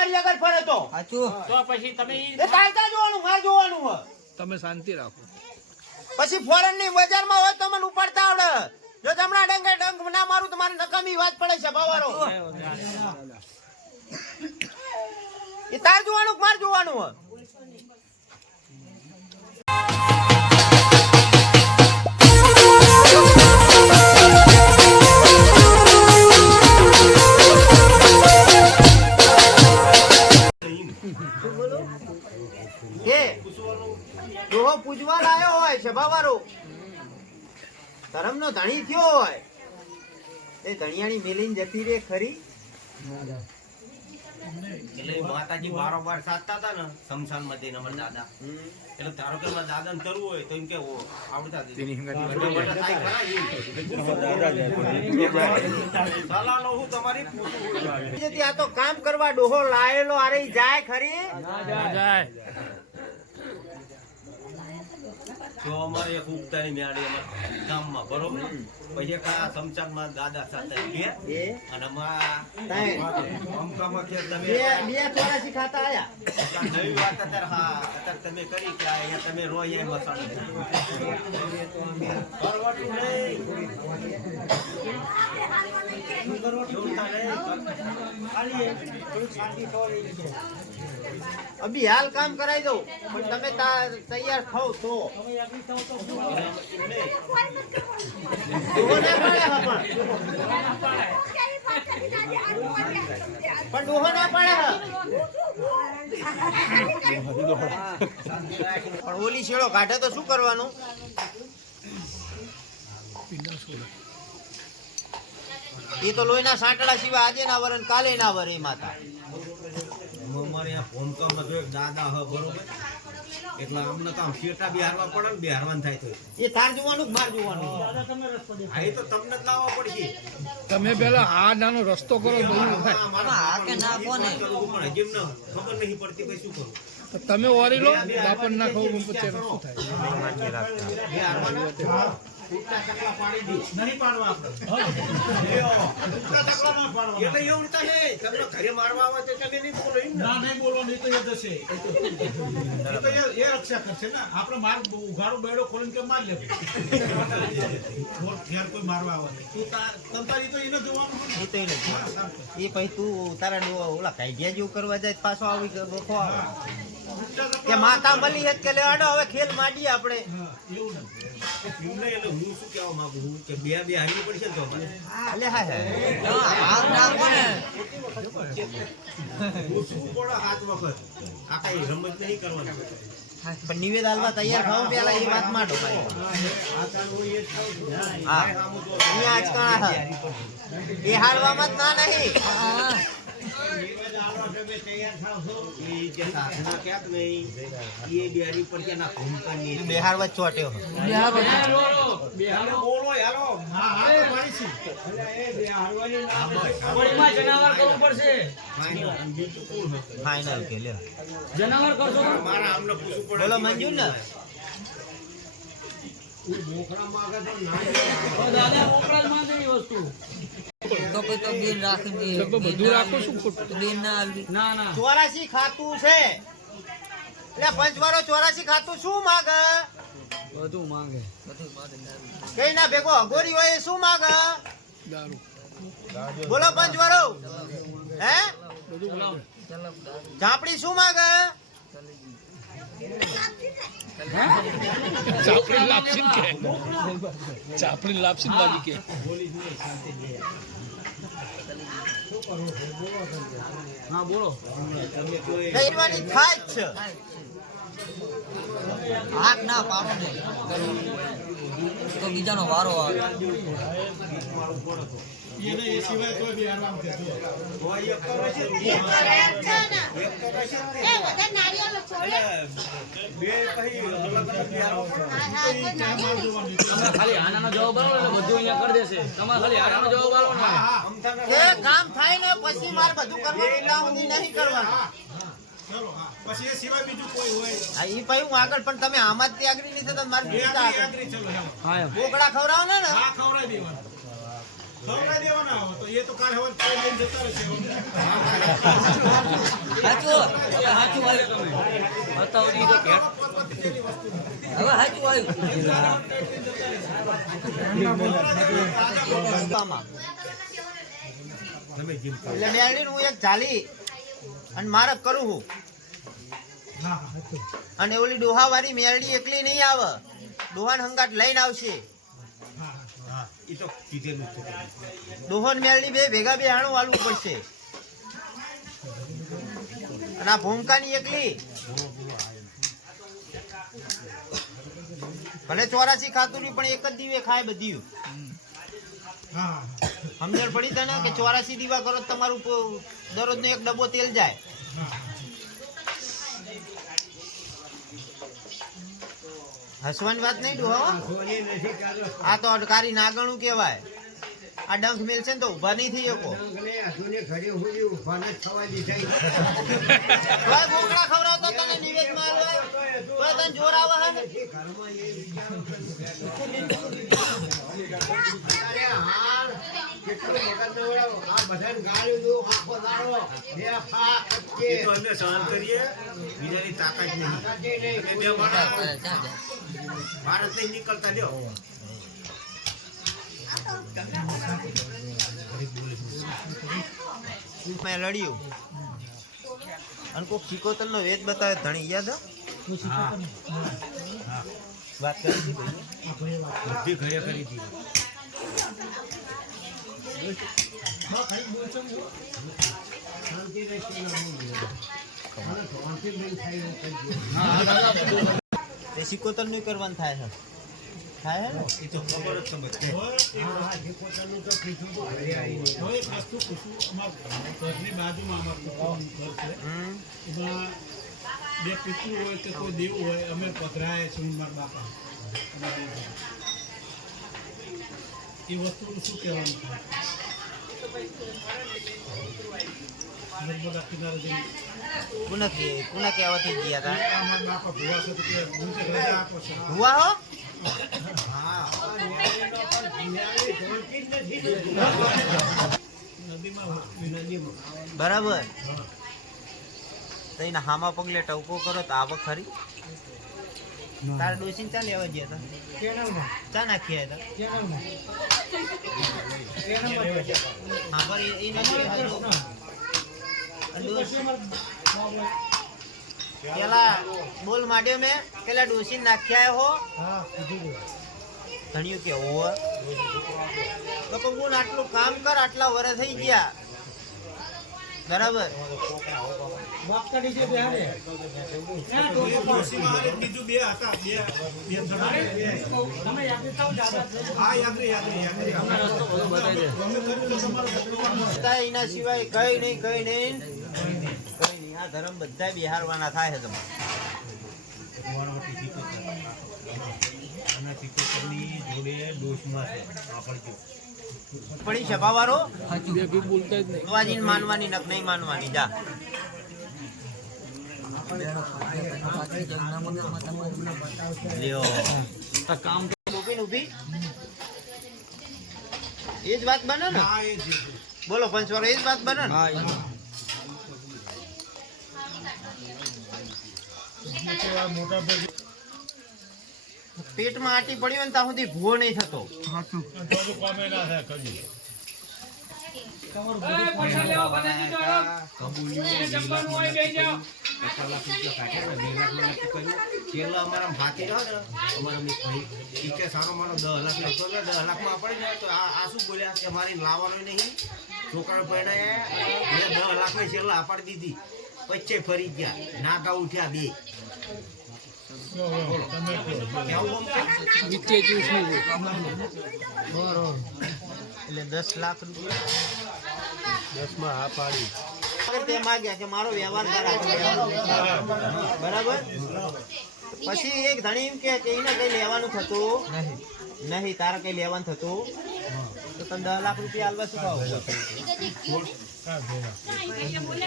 મારી આગળ ફરે તો. સાચું તો પછી તમે એ તાર જોવાનું? મારે જોવાનું હોય. તમે શાંતિ રાખો. પછી ફોરેનની બજારમાં હોય તમને મને ઉપાડતા આવડે. જો તમને ડંગે ડંગ ના મારું તો મારે નકામી વાત પડે છે બાવારો. એ તાર જોવાનું કે મારે જોવાનું હોય? કે? ડોહો પૂજવા લાયો હોય બાવારો ધર્મનો ધણી થયો હોય. એ ધણિયાણી મેલીને જતી રે ખરી? એટલે માતાજી બારોબાર સાધતા હતા ને શમશાનમાં જઈને અમારા દાદા. એટલે ધારો કે મારા દાદા ને કરવું હોય તો એમ કે આવડતા. સલાહ છું તમારી પૂછું આ તો કામ કરવા ડોહો લાયેલો આરે જાય ખરી? જાય. જો અમારે એક ઉગતાની મેળી અમારા ગામમાં બરોબર? પછી એક આ દાદા સાથે બે અને અમારા અમકામાં કે તમે બે બે ચોરાસી ખાતા આયા. નવી વાત અત્યારે હા અત્યારે તમે કરી કે અહીંયા તમે રો એમ અભી હાલ કામ કરાઈ દઉં પણ તમે તૈયાર થાવ તો. પણ ઓલી શેડો કાઢે તો શું કરવાનું? એ તો લોહીના સાંટડા સિવાય આજે ના વરે કાલે ના વરે એ માતા. અમારે ફોન કામ દાદા હ, બરોબર? એટલે અમને કામ શેટા બિહારવા પડે ને બિહારવાન થાય તો એ. તાર જોવાનું માર જોવાનું? હા એ તો તમને જ લાવવા પડશે. તમે પેલા આ નાનો રસ્તો કરો હા કે ના કોને? પણ હજી ખબર નહીં પડતી કે શું કરું. તમે ઓરી લો બાપન ના ખાવ પછી શું થાય? ઉલટા ચકલા પાડી દી. નહીં પાડવા આપણે. ચકલા ના પાડવા એટલે એ ઉલટા નહીં. તમને ઘરે મારવા આવે તો તમે નહીં બોલો ના નહીં બોલો નહીં તો એ જશે. તો એ એ રક્ષા કરશે ને. આપણે માર ઉઘાડો બેડો ખોલીને કે માર લેવું? ઘેર કોઈ મારવા આવે તું તાર તમ તાર તો એને જોવાનું એ તો એને એ પછી તું તારા ડોહા ઓલા કાઢિયા જેવું કરવા જાય પાછો આવી ગયો ડોખો આવે. કે માતા મળી હત કે લે હવે ખેલ માંડીએ આપણે. એવું ને એમ એટલે હું શું કહેવા માંગુ છું કે બે બે હારી પડશે ને તો અમારે. હા હે. આમ ના કોને હું શું પડે હાથ વખત? આ કઈ રમત નહીં કરવાની. પણ નિવેદ હાલવા તૈયાર થાવ પેલા એ વાતમાં ઢોકાય અહીંયા આજકાલ એ હાલવામાં જ ના નહીં. હા વચ્ચો ચોટ્યો હાલો બોલો હાલો હા હા તો મારી છે ફાઇનલ કે લે મારા આમને પૂછવું પડે. બોલો મંજૂર ને ચોરાસી ખાતું શું માગ? માંગે કઈ ના ભેગો અઘોરી હોય શું માગ? બોલો પંચવારો હે? ઝાપડી શું માગ? ચાપડી લાપસી કે? ચાપડી લાપસી બાજી કે? દઈવાની થાય જ છે. હાથ ના પાડો નહીં તો બીજાનો વારો આવે. એને એ સિવાય કોઈ બી આરામ કરજો હોય એક તો રહેશે જ. એક તો રહેશે જ ને. બે પછી અલગ અલગ બિહારવા ખાલી આનાનો જવાબ આલો એટલે બધું અહીંયા કરી દેશે તમારે ખાલી આનાનો જવાબ આલો ને એ કામ થાય ને પછી મારે બધું કરવાનું સુધી નહીં કરવાનું હા પછી એ સિવાય બીજું કોઈ હોય હા, ઈ પછી હું આગળ પણ તમે આમાં જ તે આગળ નહીં થતા મારે બોકડા ખવડાવો ને ને હા ખવડાવી દેવાનું હું એક ચાલી અને મારે કરું હું. અને ઓલી ડોહા વાળી મેરડી એકલી નહીં આવે. ડોહાન હંગાટ લઈને આવશે. એ. ડોહન મેળની બે ભેગા બે હાણું વાળવું પડશે. અને આ ભૂમકાની એકલી. ભલે ચોરાસી ખાતું નહીં પણ એક જ દીવે ખાય બધી. સમજણ પડી તને કે ચોરાસી દીવા કરો તમારું દરરોજનો એક ડબ્બો તેલ જાય. હસવાની વાત નહીં ડોહા. આ તો અડકારી નાગણું કહેવાય. આ ડંખ મેલશે ને તો ઊભા નહીં થઈ શકો. બોકડા ખવડાવતો તને નિવેદમાં જોર આવે હે ને? એ ઘરમાં એ વિચારો અરે હાલ કેટલું મગજ નવડાવો. આ બધાને ગાળ્યું દઉં, આખો દાડો. બે ફા કચકે. તાકાત એ નહીં. એ ભારત નહીં નીકળતા લ્યો મેં લડ્યું અને ચિકોતર નો વેદ બતાવે ધણી યાદ હો? વાત કરી હતી બધી ઘરે કરી દીધી તે સિકોતરનું કરવાનું થાય છે થાય હે ને? એ તો ખબર જ તમને છે. હા, જે પોતાનું તો કીધું તો ઘરે આવી. હવે એક વસ્તુ પૂછું અમારા ઘરની બાજુમાં અમારું ઘર છે એમાં બે પિતૃ હોય કે કોઈ દેવ હોય અમે પધરાય છે મારા બાપા એ વસ્તુનું શું કહેવાનું થાય નર્મદા કિનારે જઈને કોને કે- કોને કહેવાથી ગયા હતા. બરાબર. તો એના હામા પગલે ટવકો કરો તો આવક ખરી. તારે ડોસીને ચા લેવા ગયા હતા ચા નાખ્યા હતા પણ પેલા બોલ માડ્યો મેં પેલા ડોસી નાખ્યા હો. ધણ્યું કે હોવ તો બોલ આટલું કામ કર આટલા વર્ષ થઈ ગયા. બરાબર. એના સિવાય કઈ નહીં કઈ નહીં. કઈ નહીં, આ ધર્મ બધા બિહારવાના થાય છે તમારે. જોડે ડોશમાં છે. પડી સભા વાળો બે બોલતા જ નહીં. દવાજીને માનવાની નક નહીં માનવાની જા. કામ ઊભી ને ઊભી એ જ વાત બને ને? હા એ જ. છે. બોલો પંચવાળો એ જ વાત બને ને? પેટમાં આટી પડ્યો ને ત્યાં સુધી ભૂવો નહીં થતો. મારો દસ લાખ લખતો ને, દસ લાખમાં આપણે જાય તો આ આ શું બોલ્યા કે મારી લાવવાનું નહીં છોકરા પડ્યા દસ લાખની છેલ્લે આપાડી દીધી. પચ્ચે ફરી ગયા. નાકા ઉઠ્યા બે. એટલે દસ લાખ રૂપિયા અગર તે માગ્યા કે મારો વ્યવહાર બરાબર પછી એક ધણી એમ કે એને કઈ લેવાનું થતું નહીં તારે કઈ લેવાનું થતું તો દસ લાખ રૂપિયા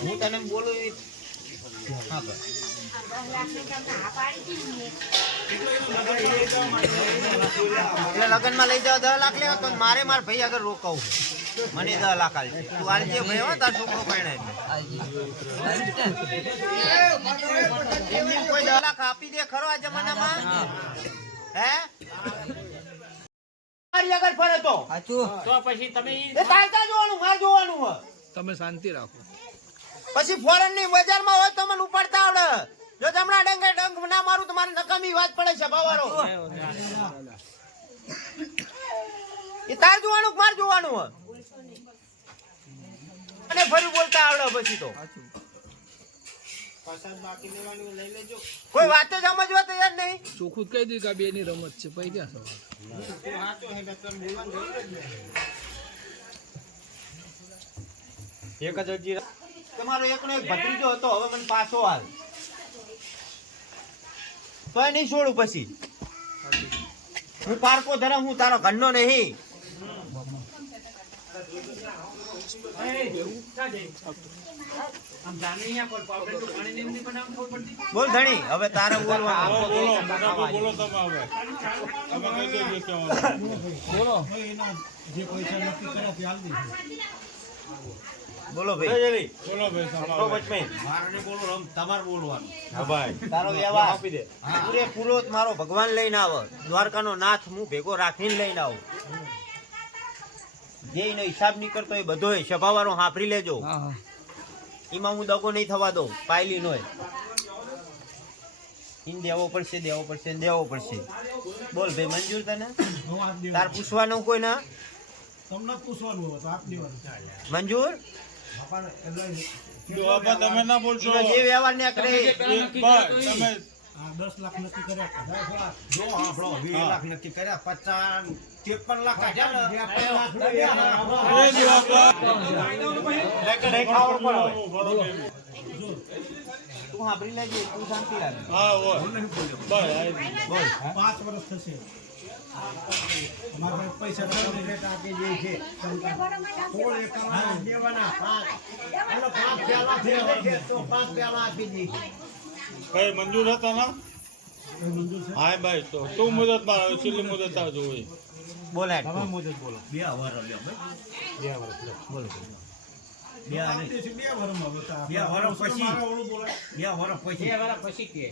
હું તને બોલું હા. એટલે લગ્નમાં લઈ જાવ દસ લાખ લેવા તો મારે માર ભાઈ આગળ રોકાવું મને દસ લાખ આલજે તું આલજે ભાઈ હો તાર છોકરો એટલે કોઈ દસ લાખ આપી દે ખરો આ જમાનામાં? હે? મારી આગળ ફરે તો. સાચું. એ તારતા જોવાનું? માર જોવાનું હોય. તમે શાંતિ રાખો. પછી ફોરેનની બજારમાં હોય તમને ઉપાડતા આવડે. જો તમને ડંગે ડંગ ના મારું તો મારે નકામી વાત પડે છે ભાવારો એ તાર જોવાનું કે માર જોવાનું હોય? અને ફરી બોલતા આવડે પછી તો. કોઈ વાત જ સમજવા તૈયાર નહીં? ચોખ્ખું કહી દીધું કે બે બેની રમત છે પછી ક્યાં સવાલ? એક જ હજી તમારો એકનો એક ભત્રીજો હતો હવે મને પાછો હાલ. તોય નહીં છોડું પછી. હું પારકો ધરા હું તારો ઘરનો નહીં. બોલ ધણી હવે તારે બોલવાનું. બોલો એના જે પૈસા નક્કી કર્યા તે ભાઈ. બોલો ભાઈ મારે નહીં રમ તમારે બોલવાનું. તારો વ્યવહાર. પૂરે ફૂલોત મારો ભગવાન લઈને આવો. દ્વારકાનો નાથ હું ભેગો રાખીને લઈને આવું. જે એનો હિસાબ નીકળતો એ બધો સભાવાળો હાંફરી લેજો. એમાં હું દગો નહીં થવા દઉં પાયલી નોય ઇન દેવો પડશે દેવો પડશે ને દેવો પડશે. બોલ ભાઈ મંજૂર તને? આપ. તાર પૂછવાનું કોઈ ના તમને પૂછવાનું આપ. મંજૂર? તમે ના એનો જે વ્યવહાર ને કરે તમે દસ લાખ નક્કી કર્યા જો આપણો વીસ લાખ નક્કી કર્યા પચાસ ત્રેપન લાખ. તું સાંભળી લેજે તું શાંતિ રાખ બોલ પાંચ વર્ષ થશે. અમારે પૈસા રેટ આપી દે છે. સોળ એકાવન દેવાના પાંચ અને પાંચ પ્યાલા થઈ છે તો પાંચ પ્યાલા આપી દે ભાઈ મંજૂર હતા ના? હા ભાઈ તો તું મુદતમાં આવે છેલ્લી મુદત આવજો હોય બોલ હેડ મુદત બોલો. બે લ્યો ભાઈ. બે પાંચ બોલો. બે વર્ષ પછી. બે પછી.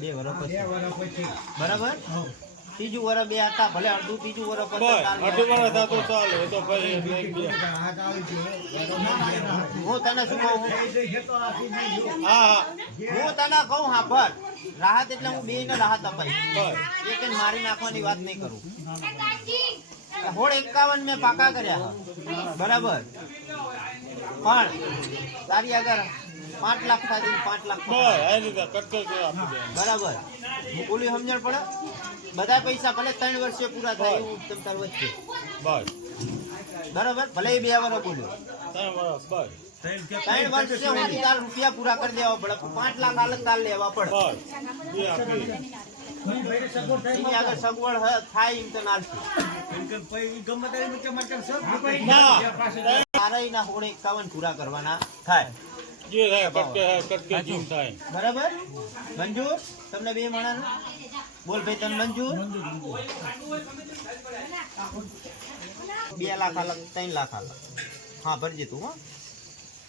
બે વર્ષ પછી બે વર્ષ પછી. બરાબર. ત્રીજું વર્ષ બે હતા ભલે અડધું ત્રીજું ચાલે તો એ રાહત. હું તને શું કહું? હા હા. હું તને કહું હા ભર. રાહત એટલે હું બે ને રાહત અપાઈ એક મારી નાખવાની વાત નહીં કરું. હોળ એકાવન મેં પાકા કર્યા. બરાબર. પણ તારી આગળ પાંચ લાખ થાય પાંચ લાખ બરાબર. ઓલી સમજણ પડે? બધા પૈસા ભલે ત્રણ વર્ષે પૂરા થાય એવું તમ તાર વચ્ચે. બસ. બરાબર? ભલે એ બે વર્ષ બોલ્યો ત્રણ વર્ષ હું તાર રૂપિયા પૂરા કરી દેવા પડે. પાંચ લાખ અલગ તાર લેવા પડે. આગળ સગવડ થાય એમ તો ના ના. એકાવન પૂરા કરવાના થાય. બરાબર? મંજૂર? તમને બે માણસ બોલ ભાઈ, તને મંજૂર? બે લાખ અલગ ત્રણ લાખ અલગ હા, ભરજે તું, હા.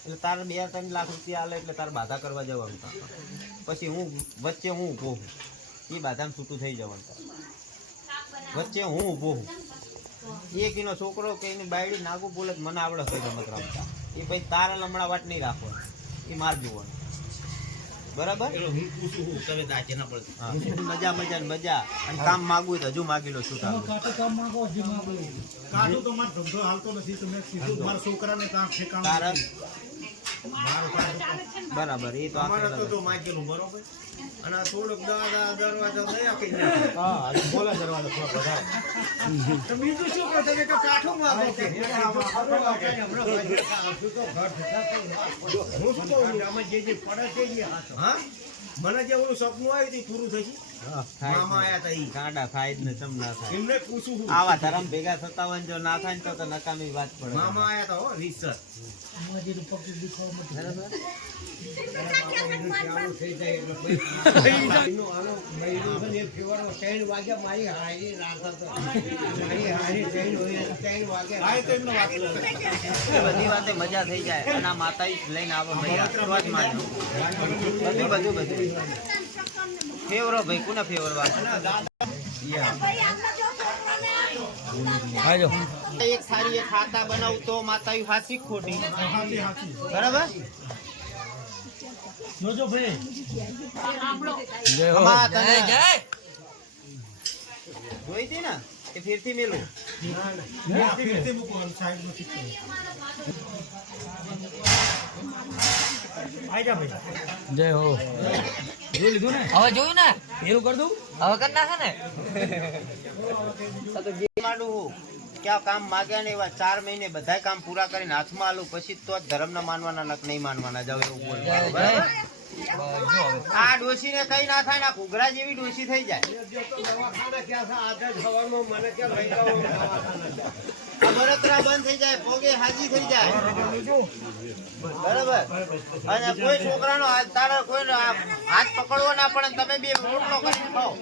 એટલે તારે બે, ત્રણ લાખ રૂપિયા આલે એટલે તારે બાધા કરવા જવાનું. પછી હું, વચ્ચે હું ઊભો હું. એ બાધામાં છૂટું થઈ જવાનું. વચ્ચે હું ઊભો હું. એક એનો છોકરો કે એની બાયડી નાગુ બોલે મને આવડે છે રમત રમતા. એ પછી તારે લમણા વાટ નહીં રાખવાનો. એ માર જોવાનું. બરાબર? હું પૂછું હું તમે દાચે ના પડતી મજા મજા મજા. અને કામ માગવું હોય તો હજુ માગી લો શું કામ. કાઢું તો મારો ધંધો હાલતો નથી તો મેં કીધું મારા છોકરાને કામ છે કામ. બરાબર એ તો અમારે તો માગેલું બરોબર અને આ થોડુંક દરવાજા દરવાજા દયા કરી નાખો. બોલો દરવાજો થોડો વધારે. તો બીજું શું કહો તમે તો કાઠું માગો કે? હું શું કહું? જે જે પડે છે હા? મને જે ઓલું સપનું આવ્યું હતું પૂરું થશે? આવા ધરમ ભેગા થતા હોય જો ના થાય તો તો નકામી વાત પડે. મામા આયા તા બધી વાતે મજા થઈ જાય. અને માતા લઈને આવો મજા બધું બધું બધું. ફેવરો ભાઈ કોને ફેવરવા આજો એક સારી એક ખાતા બનાવું તો માતા હાસી ખોટી. બરાબર? જોજો ભાઈ. જોઈ હતી ને? કે ફેરથી મેલું? મૂકો. જય હો. જોઈ લીધું ને? હવે જોયું ને? પેલું કર દઉં? હવે કર નાખે ને? માંડું હું. કે કામ માગ્યા ને એવા ચાર મહિને બધા કામ પૂરા કરીને હાથમાં આલું પછી તો જ ધર્મના માનવાના નક નહીં માનવાના જાવ એવું બોલ. આ ડોસી ને કઈ ના થાય ને ઘૂઘરા જેવી ડોશી થઈ જાય. બળતરા બંધ થઈ જાય ભોગે હાજી થઈ જાય. બરાબર? અને કોઈ છોકરાનો હાથ તારા કોઈ હાથ પકડવો ના પણ તમે બે રોટલો કરી ખાઓ.